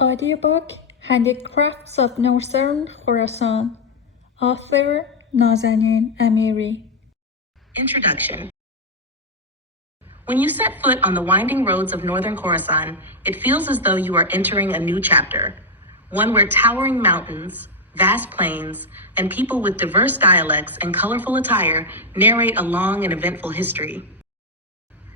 Audiobook Handicrafts of Northern Khorasan. Author Nazanin, Amiri. Introduction. When you set foot on the winding roads of northern Khorasan, it feels as though you are entering a new chapter, one where towering mountains, vast plains, and people with diverse dialects and colorful attire narrate a long and eventful history.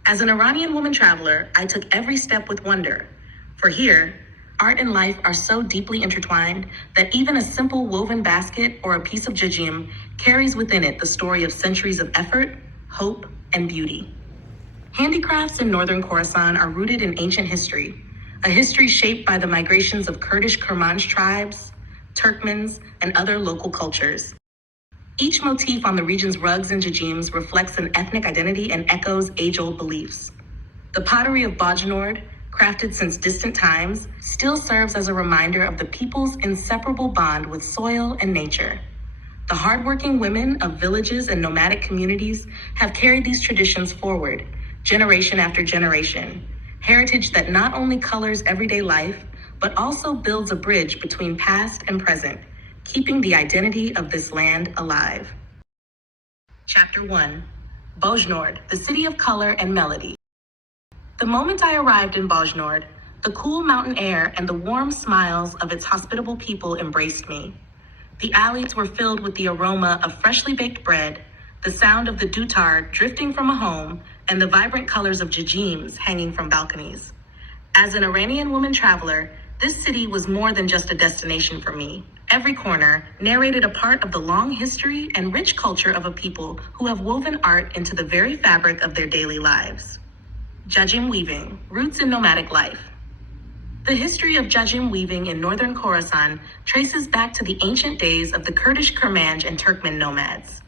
As an Iranian woman traveler, I took every step with wonder, for here, art and life are so deeply intertwined that even a simple woven basket or a piece of jajim carries within it the story of centuries of effort, hope, and beauty. Handicrafts in northern Khorasan are rooted in ancient history, a history shaped by the migrations of Kurdish Kermanj tribes, Turkmens, and other local cultures. Each motif on the region's rugs and jajims reflects an ethnic identity and echoes age-old beliefs. The pottery of Bajnord, crafted since distant times, still serves as a reminder of the people's inseparable bond with soil and nature. The hardworking women of villages and nomadic communities have carried these traditions forward, generation after generation, heritage that not only colors everyday life, but also builds a bridge between past and present, keeping the identity of this land alive. Chapter 1. Bojnord, the city of color and melody. The moment I arrived in Bajnord, the cool mountain air and the warm smiles of its hospitable people embraced me. The alleys were filled with the aroma of freshly baked bread, the sound of the dutar drifting from a home, and the vibrant colors of jajims hanging from balconies. As an Iranian woman traveler, this city was more than just a destination for me. Every corner narrated a part of the long history and rich culture of a people who have woven art into the very fabric of their daily lives. Jajim weaving, roots in nomadic life. The history of jajim weaving in northern Khorasan traces back to the ancient days of the Kurdish Kermanj and Turkmen nomads.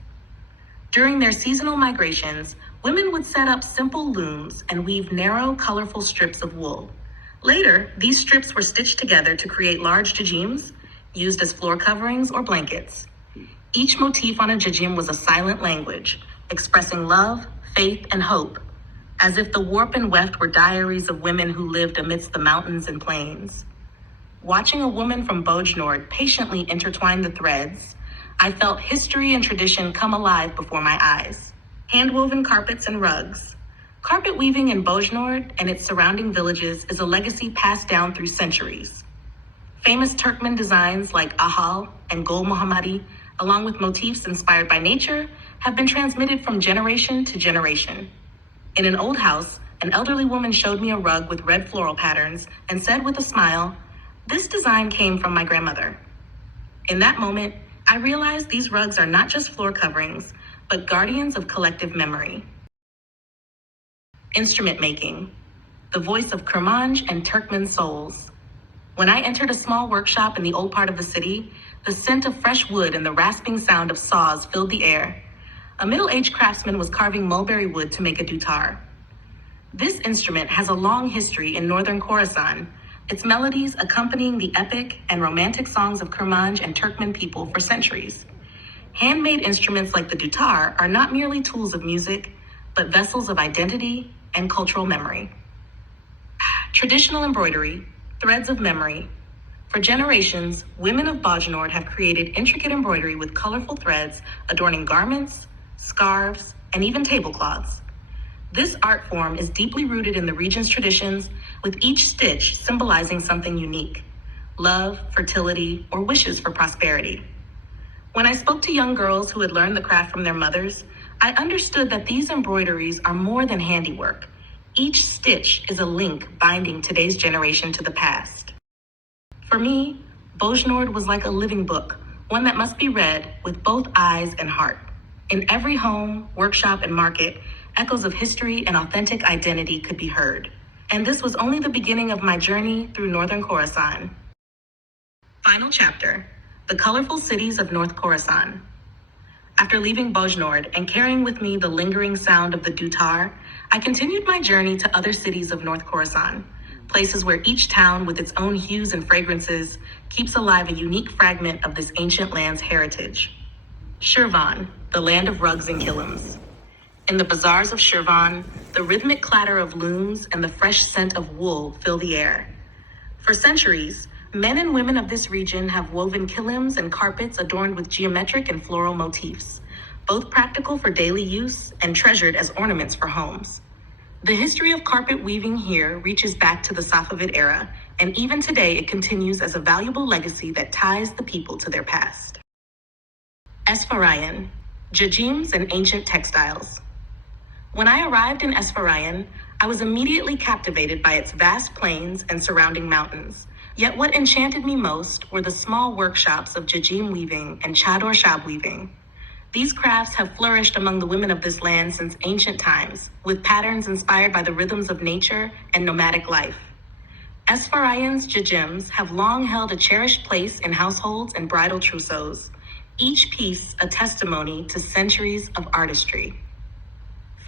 During their seasonal migrations, women would set up simple looms and weave narrow, colorful strips of wool. Later, these strips were stitched together to create large jajims, used as floor coverings or blankets. Each motif on a jajim was a silent language, expressing love, faith, and hope, as if the warp and weft were diaries of women who lived amidst the mountains and plains. Watching a woman from Bojnord patiently intertwine the threads, I felt history and tradition come alive before my eyes. Hand-woven carpets and rugs. Carpet weaving in Bojnord and its surrounding villages is a legacy passed down through centuries. Famous Turkmen designs like Ahal and Gol Mohammadi, along with motifs inspired by nature, have been transmitted from generation to generation. In an old house, an elderly woman showed me a rug with red floral patterns and said with a smile, "This design came from my grandmother." In that moment, I realized these rugs are not just floor coverings, but guardians of collective memory. Instrument making, the voice of Kermanj and Turkmen souls. When I entered a small workshop in the old part of the city, the scent of fresh wood and the rasping sound of saws filled the air. A middle-aged craftsman was carving mulberry wood to make a dutar. This instrument has a long history in northern Khorasan, its melodies accompanying the epic and romantic songs of Kermanj and Turkmen people for centuries. Handmade instruments like the dutar are not merely tools of music, but vessels of identity and cultural memory. Traditional embroidery, threads of memory. For generations, women of Bajnord have created intricate embroidery with colorful threads adorning garments, scarves, and even tablecloths. This art form is deeply rooted in the region's traditions, with each stitch symbolizing something unique: love, fertility, or wishes for prosperity. When I spoke to young girls who had learned the craft from their mothers, I understood that these embroideries are more than handiwork. Each stitch is a link binding today's generation to the past. For me, Bojnord was like a living book, one that must be read with both eyes and heart. In every home, workshop, and market, echoes of history and authentic identity could be heard. And this was only the beginning of my journey through northern Khorasan. Final chapter, the colorful cities of North Khorasan. After leaving Bojnord and carrying with me the lingering sound of the dutar, I continued my journey to other cities of North Khorasan, places where each town with its own hues and fragrances keeps alive a unique fragment of this ancient land's heritage. Shirvan, the land of rugs and kilims. In the bazaars of Shirvan, the rhythmic clatter of looms and the fresh scent of wool fill the air. For centuries, men and women of this region have woven kilims and carpets adorned with geometric and floral motifs, both practical for daily use and treasured as ornaments for homes. The history of carpet weaving here reaches back to the Safavid era, and even today it continues as a valuable legacy that ties the people to their past. Esfarayan, Jajims and Ancient Textiles. When I arrived in Esfarayan, I was immediately captivated by its vast plains and surrounding mountains. Yet what enchanted me most were the small workshops of Jajim weaving and Chador Shab weaving. These crafts have flourished among the women of this land since ancient times, with patterns inspired by the rhythms of nature and nomadic life. Esfarayan's Jajims have long held a cherished place in households and bridal trousseaux, each piece a testimony to centuries of artistry.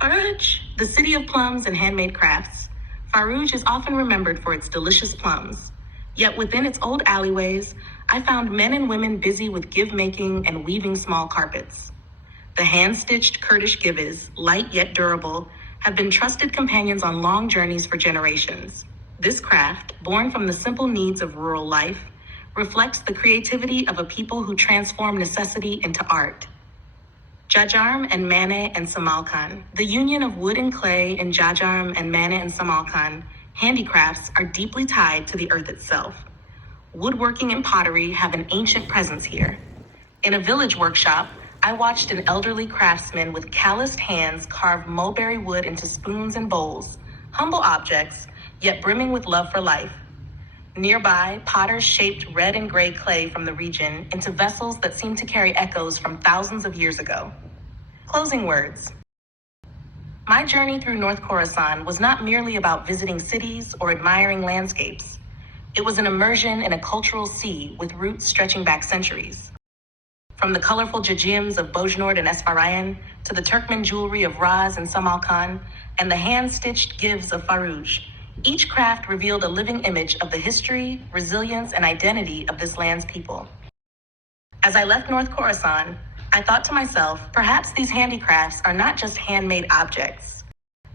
Farouj, the city of plums and handmade crafts. Farouj is often remembered for its delicious plums. Yet within its old alleyways, I found men and women busy with give-making and weaving small carpets. The hand-stitched Kurdish givas, light yet durable, have been trusted companions on long journeys for generations. This craft, born from the simple needs of rural life, reflects the creativity of a people who transform necessity into art. Jajarm and Mane and Samalkan. The union of wood and clay in Jajarm and Mane and Samalkan handicrafts are deeply tied to the earth itself. Woodworking and pottery have an ancient presence here. In a village workshop, I watched an elderly craftsman with calloused hands carve mulberry wood into spoons and bowls, humble objects, yet brimming with love for life. Nearby, potters shaped red and gray clay from the region into vessels that seem to carry echoes from thousands of years ago. Closing words. My journey through North Khorasan was not merely about visiting cities or admiring landscapes. It was an immersion in a cultural sea with roots stretching back centuries. From the colorful jajims of Bojnord and Esfarayan to the Turkmen jewelry of Raz and Samarkand and the hand-stitched givs of Farouj, each craft revealed a living image of the history, resilience, and identity of this land's people. As I left North Khorasan, I thought to myself, perhaps these handicrafts are not just handmade objects.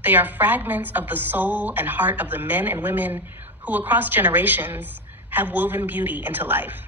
They are fragments of the soul and heart of the men and women who, across generations, have woven beauty into life.